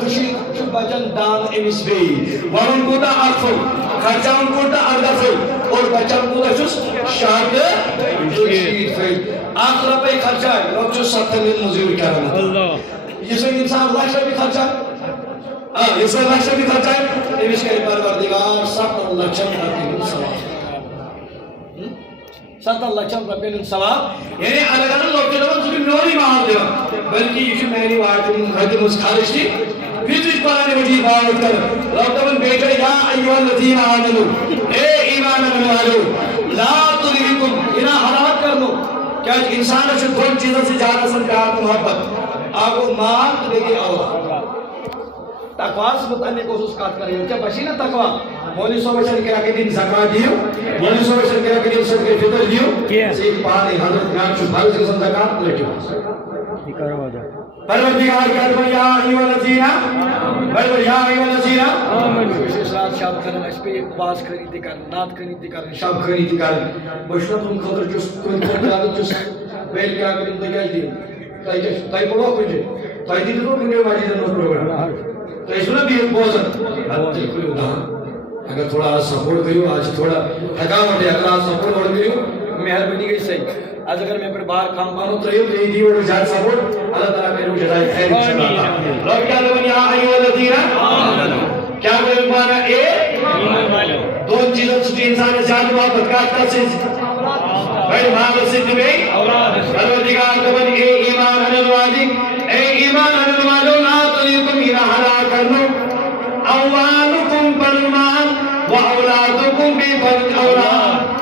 تشید بچن دان امس be one کوتا اکفل خرچان کوتا اردفل اور بچن کوتا چس شاد تشید فل آخ رپے خرچا رب چس 70 مزور کرنا یہ انسان لاکھ رپے خرچا اس میں لاکھ رپے خرچا ہے امس کے پروردگار 70 لاکھ رپے ثواب 70 لاکھ رپے ثواب یعنی اگر لوگ دپان ژٕ میونی مال دِوان بلکہ یہ میانی واتہِ منٛز خرچ تہِ وِزِچ قرآن مجید باوت کر رب دپان بیٹا یا ایھا الذین آمنوا اے ایمان انن والو لا تلہکم انہاں ہلاک کرنو کیا انسان سے دون چیزوں سے زیادہ سن پیار محبت آگو مال تو دیکھے اولاد تقوی سے متعلق اس کات کر رہے ہو کیا بچی نا تقوی مولوی صاحب سے کہا کہ دن زکات دیو مولوی صاحب سے کہا کہ دن صدقہ فطر دیو ایک پانی حضرت جان چھ بھائی سے زکات لٹو یہ کرو وعدہ پروردگار کا فرمان یا ایھا الذین آمنوا یا ایھا الذین آمنوا رات شب کرن اس پہ باز خرید کر نات خرید کر شب خرید کر بشنا تم خاطر جس کوئی خاطر جس بیل کیا کرن تو کیا دی تائی بڑو کچھ تائی دی تو کنه واجی نو پروگرام تو اس میں بھی ایک بوزن اگر تھوڑا سپورٹ کریو آج تھوڑا تھکاوٹ ہے اگر سپورٹ اور کریو مہربانی کی صحیح آج اگر میں پر باہر کام کروں تو یہ دی اور جان سپورٹ اللہ تعالی میرے جزائے خیر انشاءاللہ رب کیا لو یا ایھا الذین آمنوا کیا کوئی معنی اے ایمان والو دو چیزوں سے انسان زیادہ محبت کرتا ہے بھائی مال سے بھی اولاد پروردگار کا بن اے ایمان والے اے ایمان والو لا تلہکم الہ ہلاک کرنو اموالکم بالمال واولادکم بالاولاد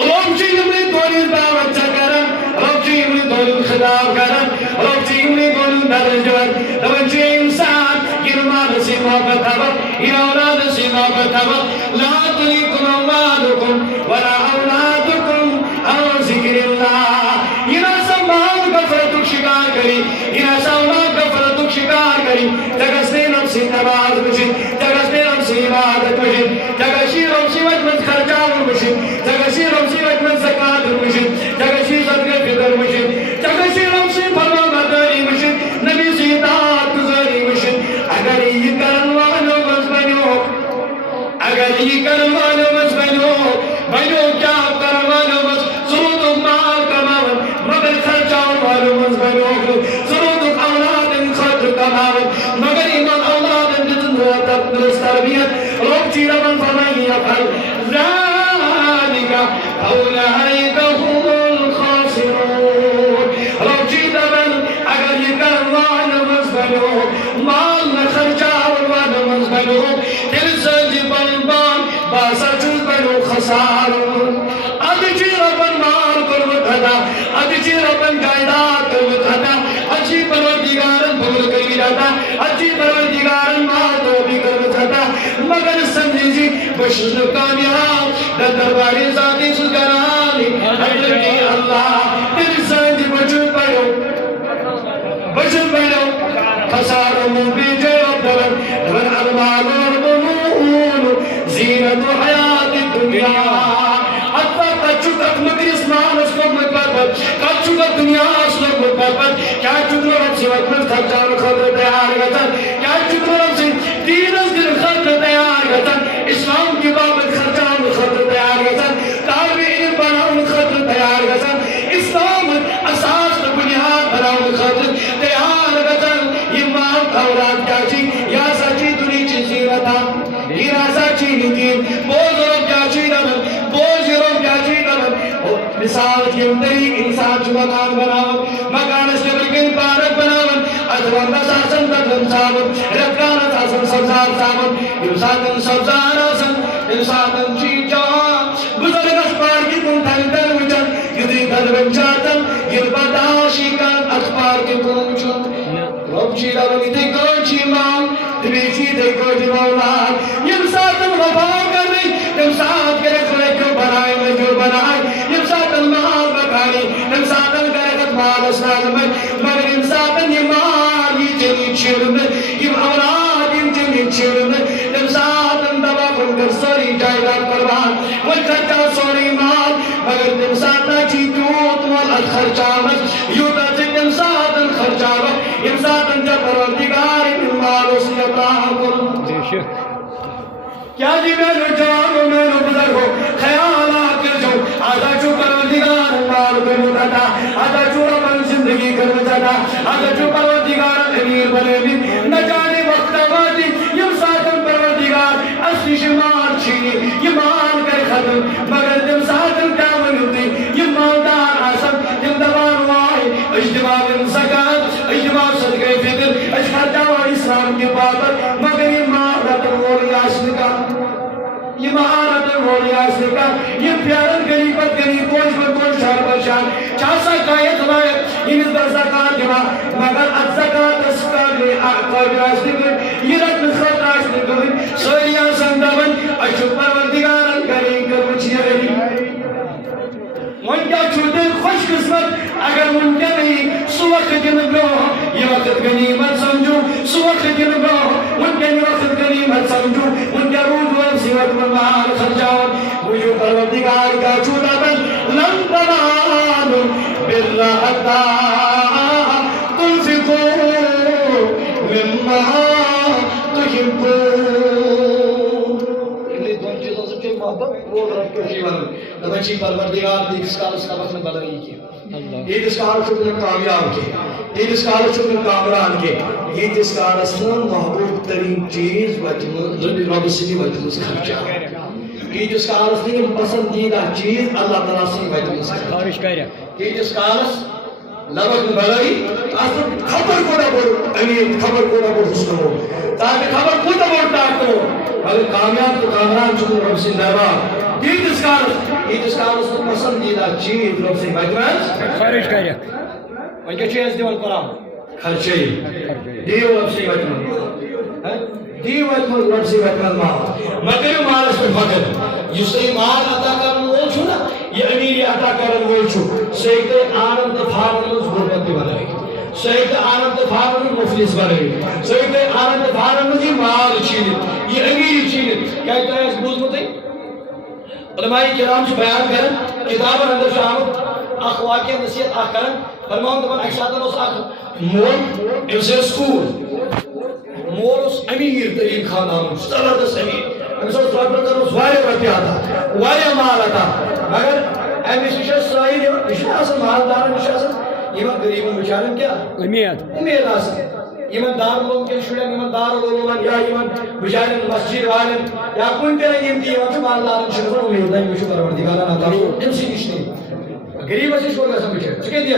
رب جی ہمیں دوری دعوت چکرن رب جی ہمیں دوری خطاب کرن رب جی ہمیں دوری درجات رب جی انسان یہ مال سے محبت حبت یہ اولاد سے محبت حبت لا تلہکم اموالکم ولا اولادکم عن ذکر اللہ یہ ناسا مال غفرتک شکار کری یہ ناسا اولاد غفرتک شکار کری جگستے نفسی نماز بشن جگستے نفسی عبادت بشن جگسی رمسی وجمت خرچاور بشن جگسی رمسی وجمت زکاة بشن جگسی صدقہ فطر بشن جگسی رمسی فرما برداری بشن نبی سے اطاعت گزاری بشن اگر یہ کرن والو بس بنو اگر یہ کرن والو بس بنو بنو کیا کرن والو بس سرود مال کماون مگر خرچاور والو بس بنو سرود اولاد خطر کماون مگر ایمان اولاد درست تربیت رب جی ربن فرمائی افعل ذالک اولئک هم الخاسرون رب جی ربن اگر یہ کرن والو بس بنو مال نہ خرچاور والو بس بنو دل سنج بلبان باسا چوز بنو خسارون ادچی ربن مال قربت حدا ادچی ربن جائداد قربت حدا اچھی پروردگارن بھول کری جاتا اچھی پروردگارن مال تو بھی قربت حدا مگر سمجھیزی بشن کامیاب در درباری ذاتی سکرانی حضرتی اللہ دل سنج بچن پڑھو خساروں بیجے ربن دون المال والبنون زینت حیات الدنیا حتی کچھوکت مگر اسمان اسلوب مکبت کچھوکت دنیا اسلوب مکبت کیا چکلو رب سے وقت خرچان خطر تیار گتن کیا چکلو رب سے دین از دل خطر تیار گتن اسلام کی بابت خرچان خطر تیار گتن طالب علم بناؤن خطر تیار گتن اسلام اساس بنیاد بناؤن خطر تیار گتن یہ مال اولاد کیا چی یا سچی دنی چی زیرتا یہ راسا چی نتین بوز رب کیا چی نمن بوز رب کیا چی نمن مثال کی اندری انسان چو مکان بناون مکان اس لبر کے پارک بناون ادوان نساسن تدن سامن رکان اساسن سبزار سامن انسان سبزار آسن انسان چی جان بزرگ اسپار کی کن تھل تل وچن یدی دل بچاتن ید بداشی کن اخبار کی کن وچن رب چی رونی تے کرو چی مال تبیچی تے کرو چی مولاد یم ساتن وفا کرنی یم سات کرے کھلے کیوں بنائے میں جو بنائے یم ساتن مال بکاری یم ساتن کرے مال اسناد میں مگر یم ساتن یم مال یہ جنی چھرم یم اولاد یم جنی چھرم یم ساتن دبا کن کر سوری جائیداد قربان وچھتا سوری مال مگر یم ساتن چی کیوت مال خرچامت یوتا چی یم ساتن خرچامت یم ساتن جب پروردگار کیا جی میں نے جوانوں میں نے بزرگ ہو خیالات کے جو آدھا چو پروردگار مال کے مدتا آدھا چو رمن زندگی کر مدتا آدھا چو پروردگار امیر بنے بھی نہ جانے وقت آبادی یم ساتن پروردگار اصلی شمار چھینی یہ مان کر ختم مگر دم ساتن کامل ہوتی یہ مالدار آسم دم دوان وائی اجتماع زکاة اجتماع صدقہ فطر اجخرجہ و اسلام کے بابر مگر یہ مہارت وولی آسن کا یہ مہارت وولی آسن کا یہ پیارن گریبت گریب کوش بکوش شار بشار چاسا قائد لائے یہ مزدر زکاة جمع مگر ات زکاة اسکار لے قائد آسن کا یہ رت نصرت آسن کا سوری آسن دبن اشو پروردگارن کریں کرمچی غریب من کیا چھوٹے خوش قسمت اگر ممکن نہیں سو وقت جنگو یہ وقت غنیمت سمجھو سو وقت جنگو ممکن وقت غنیمت سمجھو من کیا روز و سیوت من مال خرجاؤ مجھو پروردگار کا چھوٹا بن لن تنالوا باللہ حتی تنفقوا مما تحبون دبچی پروردگار دیکھ سکال سبق میں بدلی کی دیکھ سکال شکر کامیاب کے دیکھ سکال شکر کامران کے یہ دیکھ سکال اسلام محبوب ترین چیز رب سنی وجہ خرچہ یہ دیکھ سکال اسلام پسندیدہ چیز اللہ تعالیٰ سنی وجہ یہ دیکھ سکال لبک میں بدلی خبر کو نہ بڑھ امیر خبر کو نہ بڑھ حسن ہو تاکہ خبر کو نہ بڑھ ڈاکٹر ہو اگر کامیاب تو کامران شکر رب سنی دربار یہ دسکارس پسندیدہ چیز رب سے بجمت خارج کرک وہاں کیا چیز دیوان قرآن خرچی دیو رب سے بجمت دیو رب سے بجمت مال مگر مال اس پر فقر یہ سے مال عطا کرن وول چھو نا یہ امیر عطا کرن وول چھو سیکتے آنند فارن مز غربت بنائی سیکتے آنند فارن مفلس بنائی سیکتے آنند فارن مز یہ مال چھینت یہ امیر چھینت کیا کہتا ہے اس بوزمت ہے علماء کرام سے بیان کرن کتاب اندر شامل اخ واقع نصیحت اخ کرن فرمان دبن اکساتن اس اخ مول امسے سکول مول اس امیر ترین خاندان زبردست امیر امسے اس رابر کر اس وارے رپی آتا وارے مال آتا مگر امیس نشہ سرائی دیو نشہ آسن مالدار نشہ آسن یہ غریب بچارن کیا امید آسن یمن دار لوگ کے شڑن یمن دار لوگ یا یمن بجارن مسجد والن یا کون تیرے یم دی یمن مالدار شڑن امید ہے مشو پروردگار عطا ام سی نشنی غریب سے شور گسن بچے چکے دیا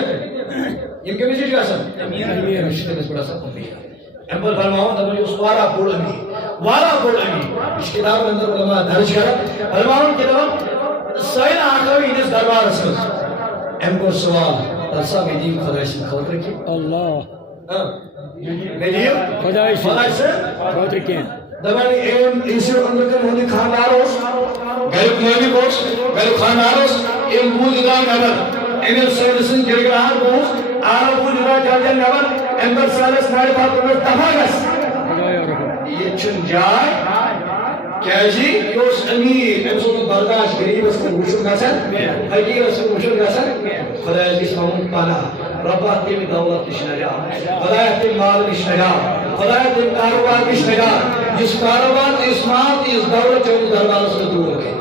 یم کے مسجد گسن امیر مشتے میں بڑا سا امید امبر فرماؤں تب یہ وارا بول امید وارا بول امید اس کتاب اندر علماء درج کر فرماؤں کتاب سائل آخوی انس دربار سے امبر سوال ترسا میں دیم خدا اسم خبر رکھی اللہ میلیو خدای سے خاطر کیا دبانی ایم انسیو اندر کن ہونی خانداروس گریب مولی کوس گریب خانداروس ایم بود ادام نبر امیر سیدسن گرگرہار بوز آرہ بود ادام جاجن نبر امبر سالس ناڑی پاکر تفاگس یہ چن جائے کیا جی یوس امیر امسون برداشت گریب اس کو مشن گسن حقیق اس کو مشن گسن خدای جس ہم پانا ربا تیم دولت نشنگا خدای تیم مال نشنگا خدای تیم کاروبار نشنگا جس کاروبار اس مال اس دولت جو دربار سے دور رکھے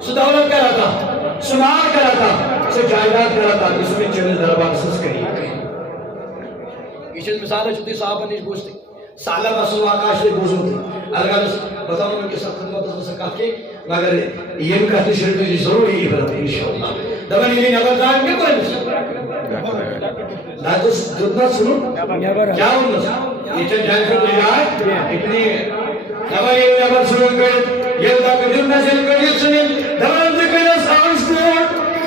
سو دولت کیا رہتا سو مال کیا رہتا سو جائیداد کیا رہتا اس میں چلے دربار سے کریے یہ چیز مثال ہے چھوٹی صاحبہ نے گوشتی سالہ بسو آکاش نے گوشت تھی اگر بتاؤں کہ سب خدمت سے کہا کہ مگر یہ کہتے شرط جی ضروری عبرت انشاءاللہ دبن یہ نبر دان کے کوئی نہیں لا تو دتنا سنو کیا ہونا یہ چند جائے کر لے آئے اتنی دبن یہ نبر سنو کر یہ دا کہ دل نزل کر یہ سنیں دبن ذکر سانس کو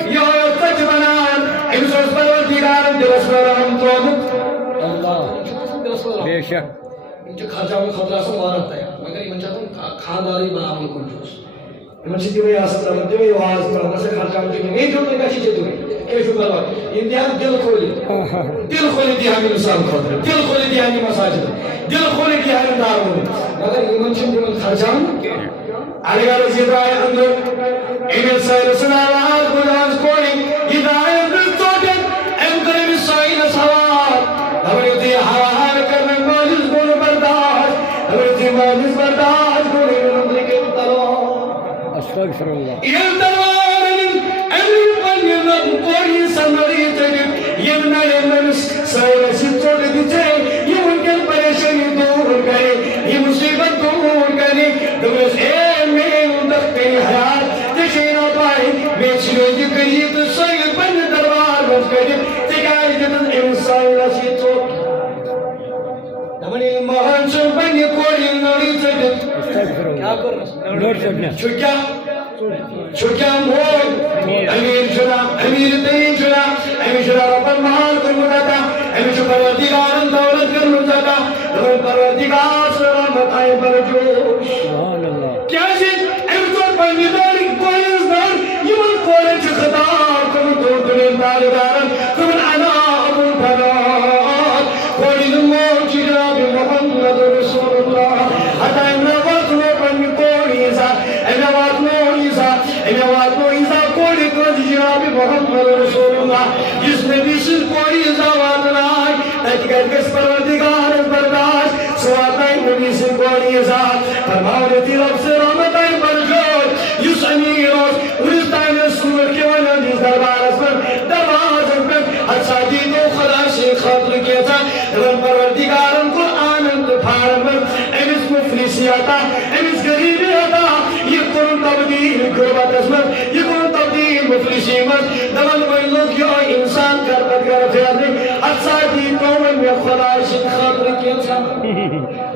یہ ہوئے تج بنان امسوس پروردگار دلس پر رحم تو اللہ بے شک جو خرچہ میں خطرہ سے مارتا ہے مگر یہ منچہ تم خانداری بناون کن جوس منچہ دیوئی آسط رہا دیوئی آواز پر اندر سے خرچہ میں دیوئی نہیں جو تنگا چیزیں دوئی کیسو کروا انتہاں دل کھولی دی ہمیں نصاب خطر دل کھولی دی ہمیں مساجد دل کھولی دی ہمیں دارون مگر یہ منچہ دیوئی خرچہ میں علیہ رضی دائے اندر ایمن سائل سناوات بجانس کوئی ہدایت دل توٹن امکرم السائل سوار ہمیں دی حوال کرنے موجز بول برداشت ہمیں دی مسلمان برداشت کوئی نمبر کے تلوار استغفر اللہ یہ تلوار امیر پنجم کوئی سمری تجب یہ نرم سیرسی چھوڑ دیچے یہ ممکن پریشانی دور کرے یہ مصیبت دور کرے دوست اے میں دختے حیات تشینہ پائی میں چلوی قریب سید بن دربار بس کرے تکائی جدن انسان رسی چھوڑ دمانی مہان چون بنی کوئی نوری تجب استغفر اللہ نوٹ سبنا چھکیا مول امیر شدہ امیر تین شدہ امیر شدہ رب المحال کن مدتا امیر شدہ پروردگارن دولت کن مدتا دول پروردگار سلامت آئے پر جوش سبحان اللہ کیا جید امیر شدہ پنجداری کوئی ازدار یمن کوئی چھ خطا کن تو دلین داردارن کن انا ابو پرات کوئی نمو جناب محمد رسول اللہ حتی امنا وقت میں پنج کوئی ایسا امنا وقت میں کوئی کوئی جناب محمد رسول اللہ جس نے بھی صرف کوئی ازاوات نائی تجگر کس پروردگار برداشت سواتائی نبی سے کوئی ازاد فرماؤنیتی رب سے رحمتائی برجور یس امیروس ورستائی نسور کے وجہ جس دربار اس پر دروازن پر حدثہ دی تو خدا سے خطر کیا تھا رب پروردگارن قرآن انتفارن پر ایمس مفلسی آتا ایمس غریبی آتا یہ قرآن تبدیل قربت اسمت یہ قرآن تبدیل مفلسی مت دمن کوئی لوگ یہ انسان کربت کر فیادی حدثہ دی قومن میں خدا سے خطر کیا تھا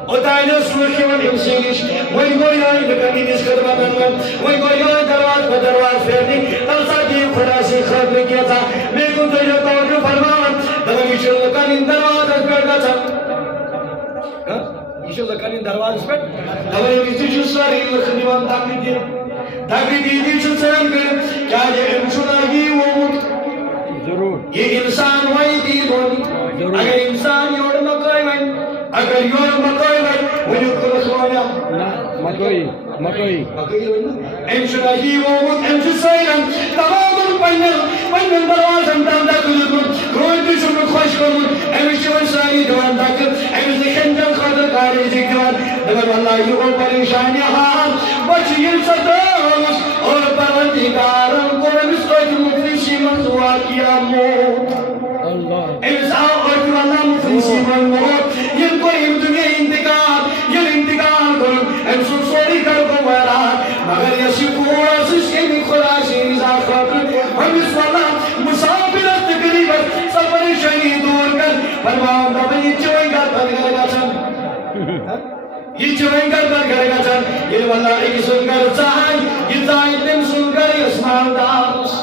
اتائینا سلوکی من انسیش وہی کوئی آئی لکنی نس خدمت انمن وہی کوئی آئی درواز پر درواز فیردی تلسا دی خدا سے خطر کیا تھا میں کن تو جو توجہ فرمان دمن ایشو لکنی درواز اس پر گا تھا ایشو لکنی درواز اس پر دمن ایشو ساری لکنیوان تاکری دی چھو سرم کر کیا یہ امشناگی وہ مت ضرور یہ انسان وائی دید ہونی اگر انسان یوڑ مکائی وائی اگر یوڑ مکائی وائی وجود کو رسوانا مکوئی امشناگی وہ مت امش سائرم تمام پنجن دروازن دامدہ کلکن کوئی تشم خوش کرن امشون ساری دوان داکر امش دکھنجن خاطر کاری ذکران دگر واللہ یہ پریشانی حال بچ یہ ستاوس اور پروردگارم کو مستوج مفلسی منزوا کیا موت امس آو اور اللہ مفلسی من موت یہ کوئی دنیا انتقال یہ انتقال کرن امس سوری کر کو ویران مگر یہ سکورا سشکے میں خدا شیزا خاطر ہم اس والا مسافرت قریبت سب پریشانی دور کر فرمان دبا یہ چوئی گا پر گرے گا چند یہ چوئی گا پر گرے گا چند یہ واللہ ایک سن کر چاہائی یہ زائد دن سن کر اسمان دارس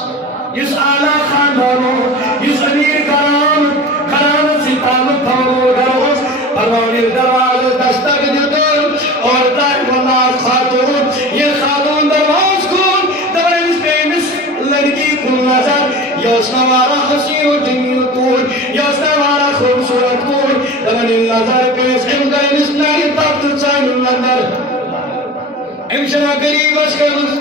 اس آلہ خاندانوں اس امیر کرامت سے تعلق تھامو گروس فرمانی دروازہ دستک دیتون اور دائم اللہ خاتون یہ خاتون درواز کن دبائیس پیمس لڑکی کن نظر یوس نوارا حسین و جمیل کن یوس نوارا خوبصورت کن دبائیس نظر پیس امکانس نئی تابت چاہن اندر امشنا قریب اشکرس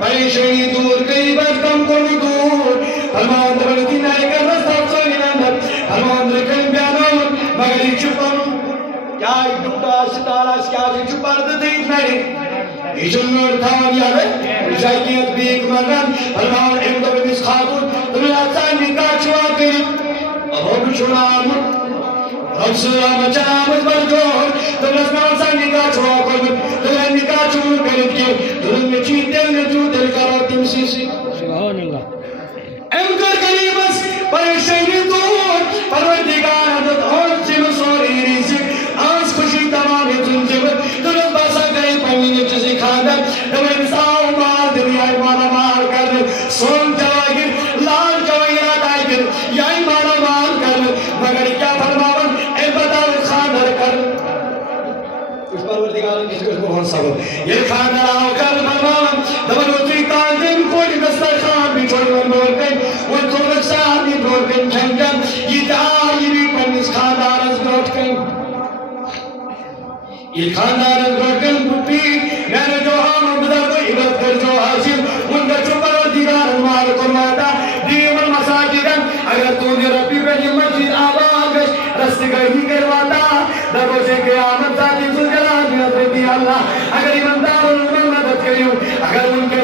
پریشانی دور قریب کم کن دور فرمان دبائیتی نئی کر رستاب چاہن اندر فرمان درکن بیانون مگر یہ چھپن کیا ایک دکتا ستارہ کیا جو پرد دیکھ نہیں ایشن نور تھاون یاد شایقیت بیک مگن فرمان امدب بس خاتون تمہیں آسان نکاح چھوا کری اب چھنام رب سلام چامت برجور تمہیں آسان نکاح چھوا کری تمہیں نکاح چھوا کری تمہیں میں چیت دل میں جو دل کرو تم سی سبحان اللہ امکر قریبس پریشانی دور پروردگار حضرت اور سم سوری ریزک آنس خوشی تمام تنجبت تمہیں باسا گئی پمین چیزی خاندر تمہیں مساو مار دنیا مانا مار کر سون جواگر لال جواگر آئیگر یائی مانا مار کر مگر کیا فرماون اے بتاو خاندر کر کچھ پروردگار کسی کچھ بہت سبب یہ خاندر آو کر فرماون دبن اتری کاندن کوئی مستر خان بھی چھوڑ بول گئی وہ تھوڑا ساتھ بھی بول گئی جھنجن یہ دائی بھی پنیس خاندار از گوٹ گئی یہ خاندار از گوٹ گئی بپی میں نے جو ہم بدر کو عبرت کر جو حاصل ان کا چھو پروردگار مال کرواتا دیم المساجدن اگر تو نے ربی پر یہ مسجد آباد رست گئی کرواتا دبو سے قیامت ساتھی سلجلان اللہ اگر ایماندار ان مدد کریو اگر ان کے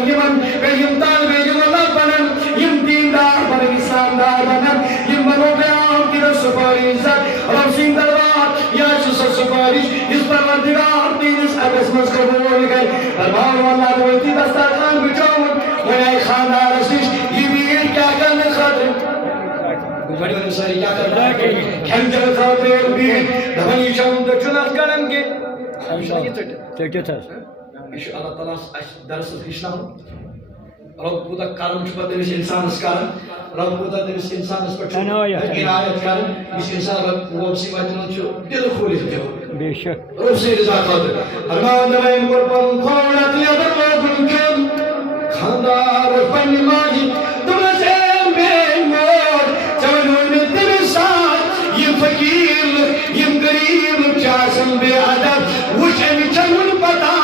یم طالب علم اللہ بنن یم دیندار بنن اسلامدار بنن یم بنو قیام کی سفارش رب سین دربار یا سر سفارش اس پروردگار دین اس اگس مز قبول گئے فرمان اللہ دویتی دسترخوان بچاؤن ونائی خاندار اسیش یہ بھی کیا کرنے خاطر بڑی بڑی ساری کیا کرنا ہے کھن جل خاطر بھی دھونی شاہم دچنات کرن کے چکے تھا یہ اللہ تعالیٰ درس ہیچنا رب کوتا کرم چھپا تیس انسان اس کرن رب کوتا تیس انسان اس پر عنایت کرن اس انسان رب سیمت من چھو دل خولی جو بے شک رب سے رضا خاطر فرمان دوائم قربان کھوڑت لیدر موکن کن خاندار پنی ماجی دمس ایم بے مور چونون میں تمسان یم فقیر یم گریب چاسم بے عدد وش امی چنون پتا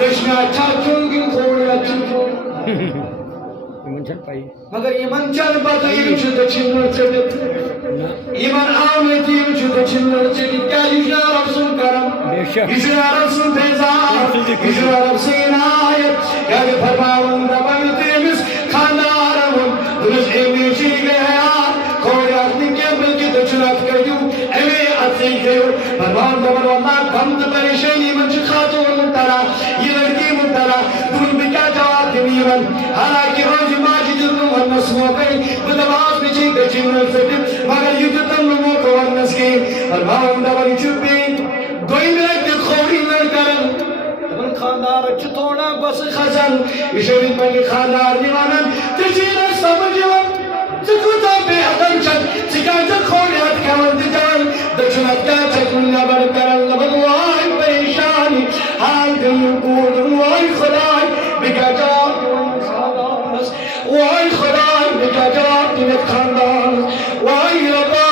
دشنا چاچون گن کھوڑت چون مگر ایمان چل پتہ یم چھو دچنر چڑت ایمان آمد یم چھو دچنر چڑت کیا یشنا رب سن کرم یشنا رب سن فیضان یشنا رب سن آیت کیا کہ فرماون دبن تیمس خاندارم دنس ایمیشی گیا کھوڑی اپنی کیا بلکی دچنات کریو ایمی اتنی کریو فرمان دبن واللہ کمت پریشنی من چھ خاتون منترا یہ لڑکی منترا دن بکیا جواب دنیون حالانکہ روز ماجد ونس موقعی بدواز بچی دچنر سٹت مگر یدتن موقع ونس کی فرمان دبن چپی دوئی ملک خوری نرکرن دبن خاندار چطوڑا بس خزن اشوری پنی خاندار دیوانن تشیدر سمجھون سکوتا بے عدم چند سکانتا خوری حد کمند جان دچنت کا چکن نبر کرن لبن وائی پریشانی حال گئی کود وائی خدای بکا جاب وائی خدای بکا جاب تیمت خاندان وائی ربا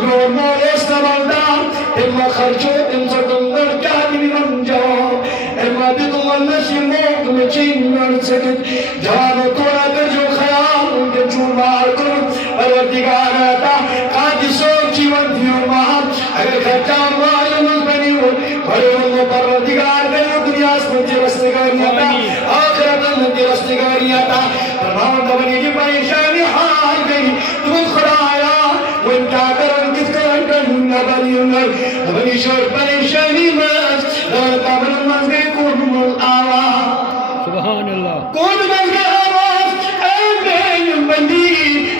نور مولیس نماندان اما خرچو انسدندر کادی من جاب اما دیدو النشی موک میں چین من سکت جانو تورا در جو خیال ان کے چون مار کرن پروردگار آتا کاجی سوک جیون دیو مہم اگر خرچان وائی من بنی ہو پرونو پروردگار گئے دنیا اس مجھے رستگاری آتا آخرت مجھے رستگاری آتا فرمان دبنی کی پریشانی حال گئی تم خدایا وہ کیا کرن کس کرن کرن نبری انگر دبنی شور پریشانی مز دور قبر مز گئی کون مل آواز سبحان اللہ کون مل گئی آواز اے بین بندی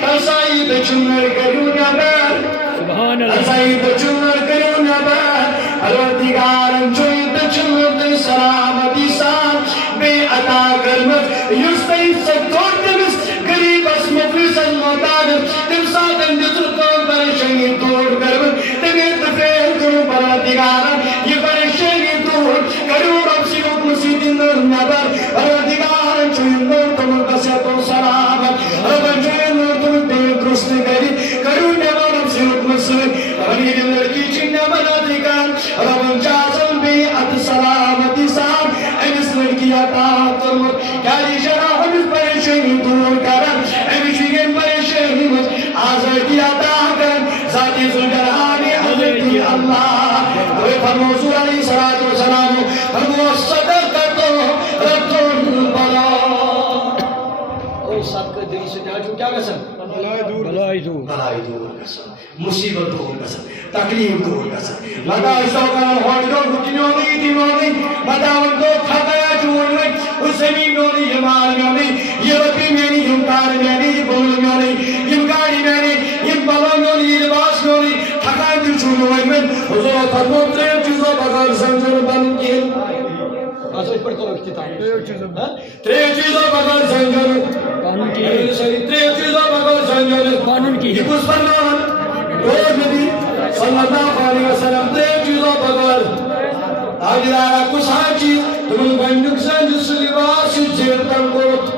رسائی دچنر کرو نبر سبحان اللہ رسائی دچنر کرو نبر پروردگارن چوئی دچنر دل سلامتی سان بے عطا کرمت یستی سکتور دمس گریب اس مفلس المعتاد تم ساتن جتر کون پریشنی دور کرمت تمہیں تفیل کرو پروردگارن یہ پریشنی دور کرو رب سی حکم سی دندر نبر پروردگارن چوئی نور تم بسیت و سلامت رب چوئی نور تم بے درست کری کرو نبر رب سی حکم سی ربی دندر کی چنہ بنا دیکن رب جازم بے ات سلامتی سان ایمس لڑکی عطا ترمت کیا یہ شرح ہمس پریشنی دور کرن ایمس شیگن پریشنی مجھ آزادی عطا کرن ذاتی ذوالجلال حضرت اللہ دوئے فرمو حضور علیہ السلام فرمو صدقت رب البلا او صدقہ دل سے جاجو کیا کسن بلائی دور کسن مصیبت دور کسن تکلیف دور کسن مدہ اشتاقان ہوئیدوں کتنیونی تینونی مدہ وندو تھکایا چونی حسنی نونی یمال میونی یہ ربی میونی یمکار میونی یہ بول میونی یمکاری میونی یم بلا میونی یہ لباس میونی تھکایا دل چونی من حضور فرمو ترین چیزوں بغیر زنجر بن کی آسوچ پر کرو اختتام ترین چیزوں بغیر زنجر قانون کی ترین چیزوں بغیر زنجر قانون کی یہ کچھ فرمان روز نبی صلی اللہ علیہ وسلم ترین چیزوں بغیر تاجدارا کچھ ہاں چیز تمہیں گنڈک زنج سے لباس زیب کن کرت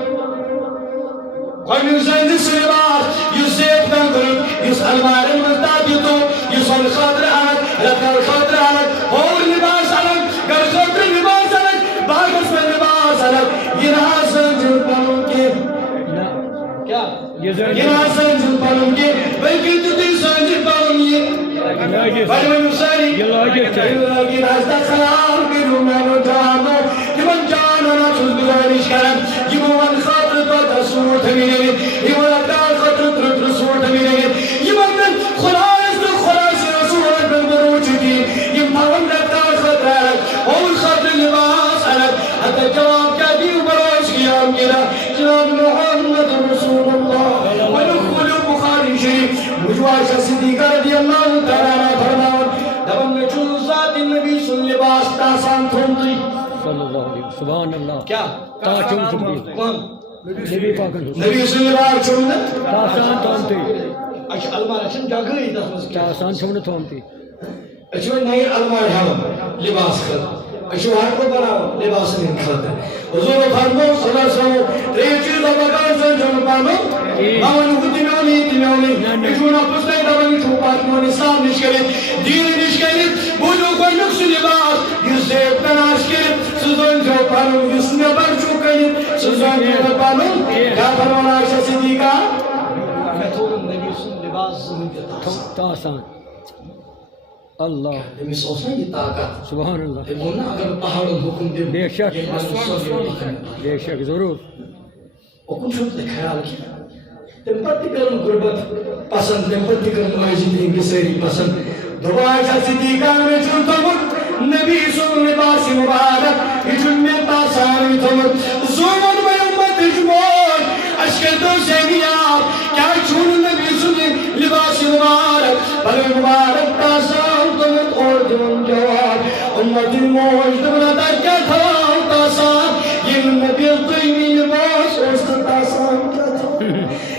گنڈک زنج سے لباس یہ زیب کن کرت اس المار مزدادی تو یہ سن خاطر آلت رکھر خاطر آلت اور لباس آلت گر خاطر لباس آلت باغس میں لباس آلت یہ رہا زنج پنوں کے کیا یہ رہا زنج پنوں کے بلکہ تو دی زنج پنوں یہ بڑی بڑی مسائلی یہ لاغر چاہیے یہ راستہ سلام کرو میں نو جان نبی سن لباس تاسان تھوندی صلی اللہ علیہ وسلم سبحان اللہ کیا تاچم تبدیل کون نبی پاک نبی سن لباس چھوڑنا تاسان تھومتی اچھا المار اچھا جگہ ہی دس مز تاسان چھوڑنا تھومتی اچھا نئی المار ہم لباس کر اچھا ہر کو بناو لباس نہیں کھاتا حضور فرمو صلی اللہ علیہ وسلم تریہ چیز بکار سن جن پانو نوانی کو تیمیونی اچھونا پسنے دوانی چھوپات مونی اسلام نشکلی دین نشکلی بوجو کوئی نقص لباس یہ زیب تناش کلی سزن جو پانو اس نبر چوکلی سزن جو پانو کیا فرمانا عائشہ صدیقہ میں تھوڑا نبی سن لباس زمین کے تاسان اللہ نبی سوچنا یہ طاقت سبحان اللہ بولنا اگر پہاڑوں حکم دے بے شک بے شک ضرور حکم شد نے خیال کیا تم پر کرم غربت پسند تم پر کرم آجی دیں گے سیری پسند دعا عائشہ صدیقہ میں چونتا ہوں نبی سن لباس مبارک اجن میں تاسان تھمت زومن میں امت اجمور اشکر تو سینیاب کیا چھون نبی سن لباس مبارک بل مبارک تاسان تھمت اور جن جواب امت موج دبنا کیا تھا تاسان یہ نبی قیمی لباس اس تاسان کیا تھا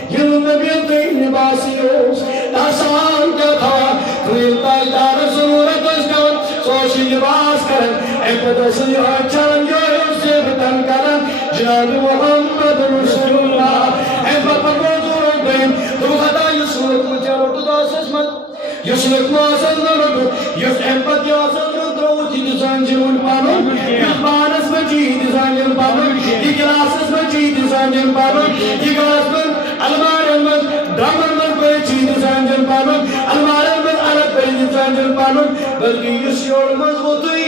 یہ نبی قیمی لباس تاسان کیا تھا کوئی تاجدار ضرورت اس کا سوشی لباس کرن اپدسی اچھان جو سے بتن کرن جناب محمد رسول اللہ اپد موضوع بین تو خدا یسلک مجھر تو داسس مت یسلک ماسن نرد یس اپد یاسن نرد دیزان جنون پانون یس بانس مجی دیزان جن پانون یہ گلاسس مجی دیزان جن پانون یہ گلاس من المارن من درامن من بیچی دیزان جن پانون المارن من علت بیچی دیزان جن پانون بلکہ یس یور مضبوطی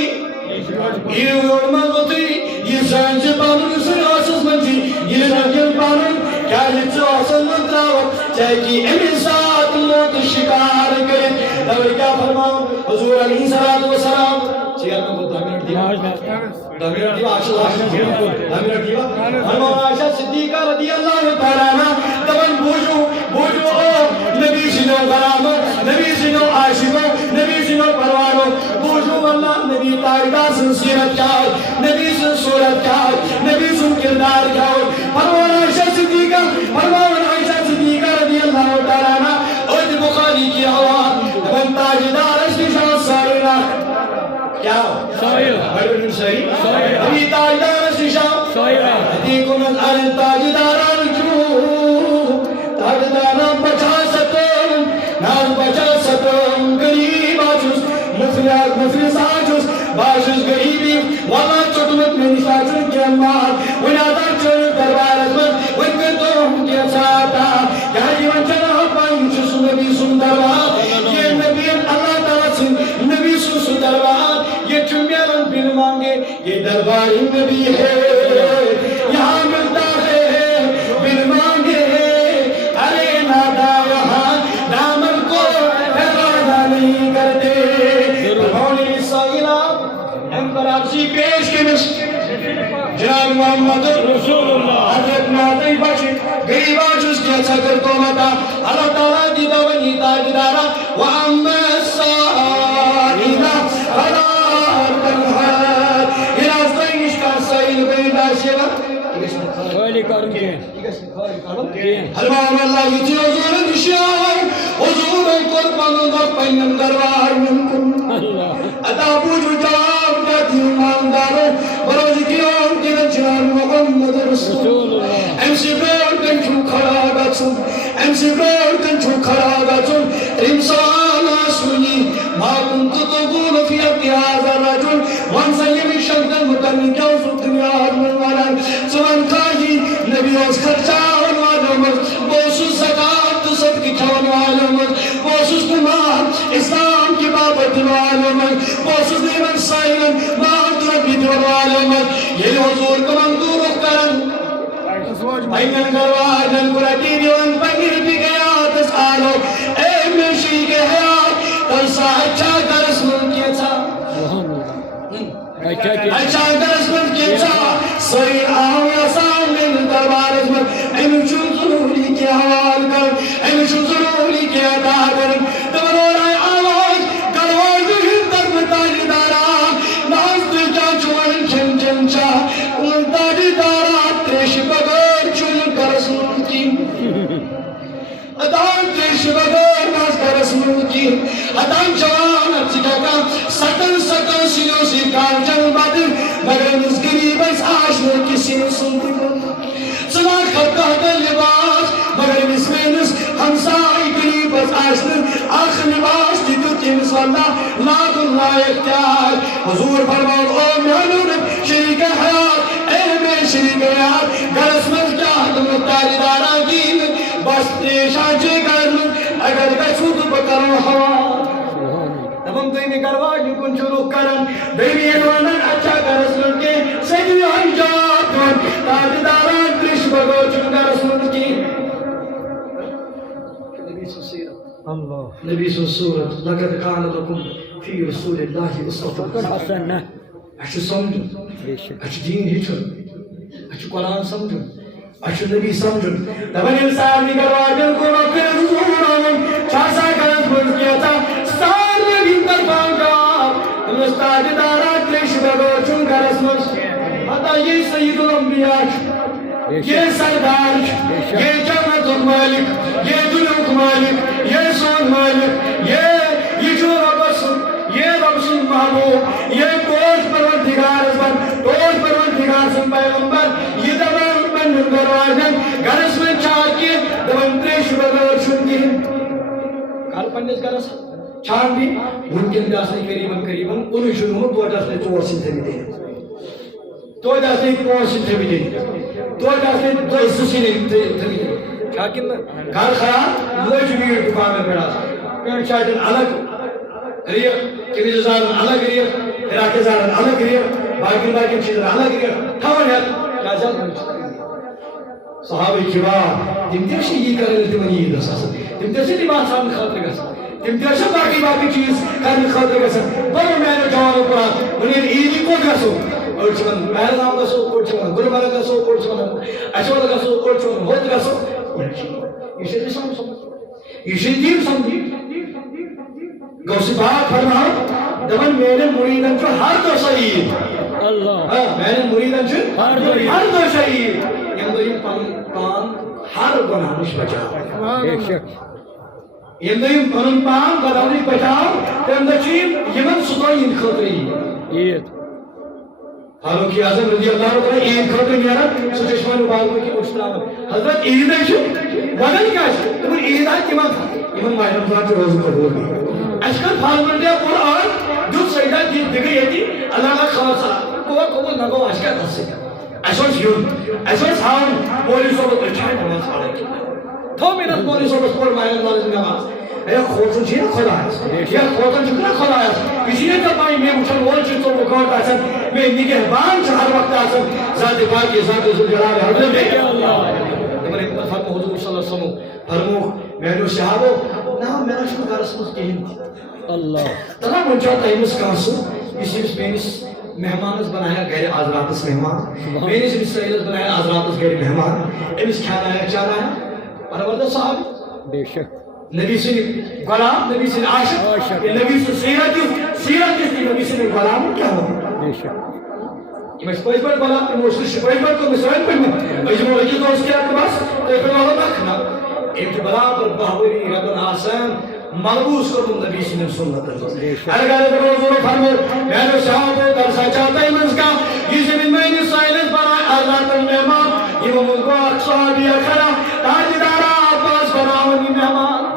یہ یور مضبوطی یہ زان جن پانون یس آسس مجی یہ زان جن پانون کیا یہ چو آسن من دراوت چاہے کی امی ساتھ موت شکار کرے اور کیا فرماؤں حضور علیہ السلام چیئر کو بہت دامنٹ دیا دامنٹ دیا دامنٹ دیا فرماؤں عائشہ صدیقہ رضی اللہ تعالیٰ عنہ تبن بوجو نبی سنو غرامت نبی سنو عاشقو نبی سنو پروانو بوجو اللہ نبی تائیدہ سن سیرت کاؤ نبی سن صورت کاؤ نبی سن کردار کاؤ فرماؤں عائشہ صدیقہ فرماؤں عائشہ صدیقہ رضی اللہ تعالیٰ عنہ اور بخاری کی آواز تبن تاجدار اشتشان سائرہ کیا سائر بڑھن صحیح سائر ابھی تاجدار اشتشان سائر حدیقم الارن تاجداران جو تاجداران بچا ستم نام بچا ستم گریب آجوز مفریات مفریس آجوز باشوز گریبی واللہ چٹمت میں نشاچن کے امار ونادر چل دربار ازمت ون کے توم کے ساتا کیا جیون چنا پائن چس نبی سن دربار یہ نبی اللہ تعالیٰ سن نبی سن دربار یہ چمیلن بن مانگے یہ دربار نبی ہے یہاں ملتا ہے بن مانگے ارے نادا یہاں دامن کو ارادہ نہیں کرتے رہونی سائلہ امپراتسی پیش کے مصر جناب محمد رسول اللہ حضرت ناتی باشی گئی باجوز کے اچھا کر تو متا اللہ تعالیٰ دی دوانی تاجدارا وَأَمَّا السَّائِلَ فَلَا تَنْهَرْ الازدائن اشکار سائل بیدہ شیرہ خالی کارم کے حلوان اللہ یتی حضور نشیار حضور قربان اللہ پینم دربار منکم اتا بوجو جواب جاتی ایماندارو بروز قیام کی نجار محمد رسول اللہ ایم سی بیار کن چھو کھڑا گا چون ایم سی بیار کن چھو کھڑا گا چون انسان آسونی ما کنت تقول فی اتحاز الرجل وانسا یمی شکل متنی کیا سو دنیا آدمن والا سوان کاجی نبی اس خرچاون والمت بوسوس زکاة تو صدقی کھون والمت بوسوس نماز اسلام کی بابت والمت بوسوس نیمن سائلن ماہد ربی دون والمت یہ حضور کو منظور کرن پینن گروادن قرآتی دیون پنیر بھی گیا تسالو اے مشی کے حیات تلسا اچھا کرس من کیا تھا اچھا کرس من کیا تھا سوئی آہو یا سامنے دربار ازمت ایمشن ضروری کی حوال کر ایمشن ضروری کی ادا کر تمہر اور آئی آواز گلواز ہندر میں تاجدار ستوں سنوں سے کارچن بدل مگر اس غریبس آشنا کسی سنتی صداقت کا لباس مگر اس مینس ہمسائی غریبس آشنا آخ لباس کی تو تیمس واللہ لا دن لا اختیار حضور فرماؤ او میانون شریک حیات اے میں شریک حیات گرس من جاہد متعلی دارا گین بس تیشا چے کرن اگر گسو تو بکرو ہوا تمام دوئی گرواج کن شروع کرن دوئی ایوانن اچھا گرس من کے سیدی انجاب دون تاج داران کرش بگو چن گرس من کی نبی سو سورت لقد کان لکم فی رسول اللہ اسوۃ حسنہ اچھو سمجھن اچھو دین ہیچھن اچھو قرآن سمجھن اچھو نبی سمجھن دبن انسان نگر واجن کو وقت رسول آمن چھاسا کرن بھول کیا تھا ستار نبی طرفان کا مستاج دارا کرش بگو چون گرس مس حتی یہ سید الانبیاء یہ سردار یہ جنت مالک یہ دنیا مالک یہ سون مالک یہ جو رب سن محبوب یہ کوش پروردگار اسبن کوش پروردگار سن پیغمبر یہ دبن من دروازن گرس من چاکی دبن تریش بگر شن کی کال پنیس گرس چان بھی ممکن داسنے قریباً انہی شنو دو داسنے چور سنتے بھی دیں دو داسنے پور سنتے بھی دیں دو داسنے دو سسینے بھی دیں چاکن کال خراب لوش بھی دکان میں بیڑا پیڑ چاہتن الگ ریخ کمیز زارن الگ ریخ حراک زارن الگ ریخ باقی چیزن الگ ریخ تھاون ہے کیا زیاد منچ صحابہ کرام تم تیشی یہ کرنے تمہیں یہ دس آسن تم تیشی لباس سامن خاطر گسن تم تیشی باقی چیز کرنے خاطر گسن بلو میں نے جوان قرآن انہیں عیدی کو گسو اور چمن مہرنام گسو اور چمن گرمارا گسو اور چمن اشوال گسو اور چمن ہوت گسو یہ شدی سمجھ یہ شدی سمجھی گوسی پاک فرماؤ دبن میرے مریدن چو ہر دو شہید اللہ میرے مریدن چو ہر دو شہید یہ دوئی پان ہر گناہش بچاؤ بے شک یہ دوئی پان گناہش بچاؤ تم دچیم یمن سدوئی ان خطری عید فاروق اعظم رضی اللہ عنہ عید خطر نیرا سچشمان باغ کی مشترام حضرت عید ہے وگن کیا ہے تم عید ہے کیمان ماہ رمضان کے روز قبول بھی اشکر فارمنڈیا قرآن جو سیدہ دیگه یتی اللہ خاصا کوه قبول نگو اشکر دسته اشون شیون اشون سام مولی صحبت اچھای نماز پڑھے تو میرا مولی صحبت پڑھ ماہی اللہ نماز اے خودن چیه خدا ہے یا خودن چکنا خدا ہے کسی نے تو پائی میں مچھل وول چیز تو مکاوٹ آسن میں نگہبان سے ہر وقت آسن ذات پاکی ذات ذوالجلال حضرت بے تمہارے فرمو حضور صلی اللہ علیہ وسلم فرمو میں نے صحابو نا میرا شکر رسمت کہیں اللہ تنہا منچا تیمس کانسو اسی مینس مہمانس بنایا غیر آزراتس مہمان مینس اسرائیلس بنایا آزراتس غیر مہمان امس کھانا ہے چانا ہے پروردہ صاحب بے شک نبی سے غلام نبی سے عاشق نبی سے سیرت نبی سے غلام کیا ہو بے شک یہ سپیس پر غلام موسیقی سپیس پر تو مسائل پر میں اجمع رجی دوست کیا کے پاس تو ایک والا رکھنا ایک برابر بہوری ربن آسان ملبوس کو تم نبی سے سنت ہر گھر پر حضور فرمو میں نے صاحب کو درسا چاہتا ہے منز کا یہ زمین میں نے سائلنس بنائے آزاد مہمان یہ وہ ملک کو اقصابیہ کھڑا تاجدارہ آپاس بناونی مہمان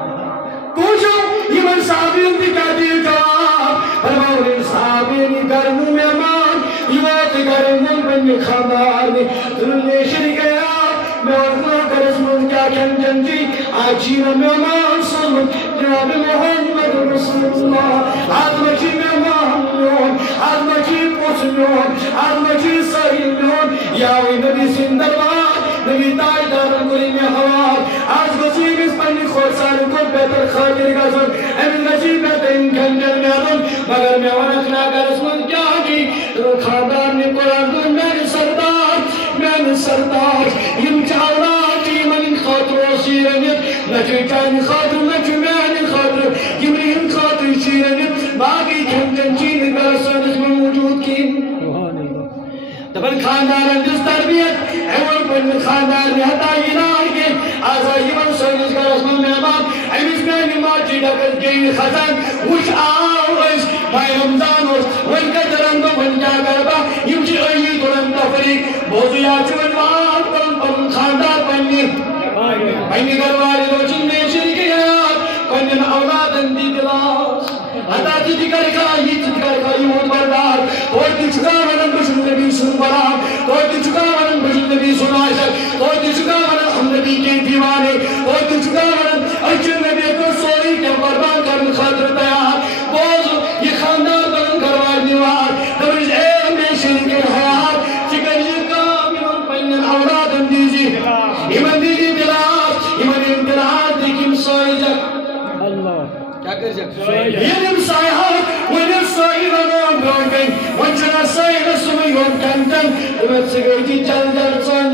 پوچھو یہ من صحابیوں کی کہتی جواب فرماؤ ان صحابیوں گرموں مہمان یہ وقت گرموں بن خبار میں دلنے شری گیا میں اردو کرس من کیا کھنجن جی آجینا مہمان سن جناب محمد رسول اللہ آدمچی مہمان لیون آدمچی پوچھ لیون آدمچی صحیح لیون یاوی نبی سندربار نبی تائی دارن کلی میں حوار آج گسیم اس پنی خود سارے کو بہتر خاطر گزن امین نجیب بہتر ان کھنجر میادن مگر میں ورکنا کرس من کیا جی تو خاندار نے قرآن دن میں سردار یم چاولا کی من خاطر و سیرنیت نچو چانی خاطر نچو میانی خاطر یمرین خاطر سیرنیت باقی کھنجن چین برسانس میں موجود کی دبن خاندار اندس تربیت ایوان پن خاندار میں ہتائی نار کے آزائی من سنس کا رسم مہمان ایمیس میں نماچی ڈکت گئی خزان وش آو اس ماہ رمضان ون قدرن تو ون کیا کربا یم چھ عید تفریق موضوعات ونوان پن پن خاندار پنی گھروالے روچن میں شرکیات پنن اولادن دی دلاس عطا تجھ کر کھائی یود بردار توڑ چکا ونن بشن نبی سن برام توڑ چکا ونن بشن نبی سن عاشق توڑ چکا ونن ہم نبی کے دیوانے توڑ چکا ونن اچھن نبی کو سوری کے قربان کرن خاطر تیار بوز یہ خاندان بلن گھروال دیوار دورز اے میں شرک حیات چکر یہ کام ایمان پنن اولادن دیزی ایمان دیزی دلاس ایمان امتناعات دیکھم سوئی جک اللہ کیا کر جائے یہ سایہ ونر سایہ ونر برونگیں ونچنا سایہ نسوئی ون کنٹن امت سگئی چل جل سانجی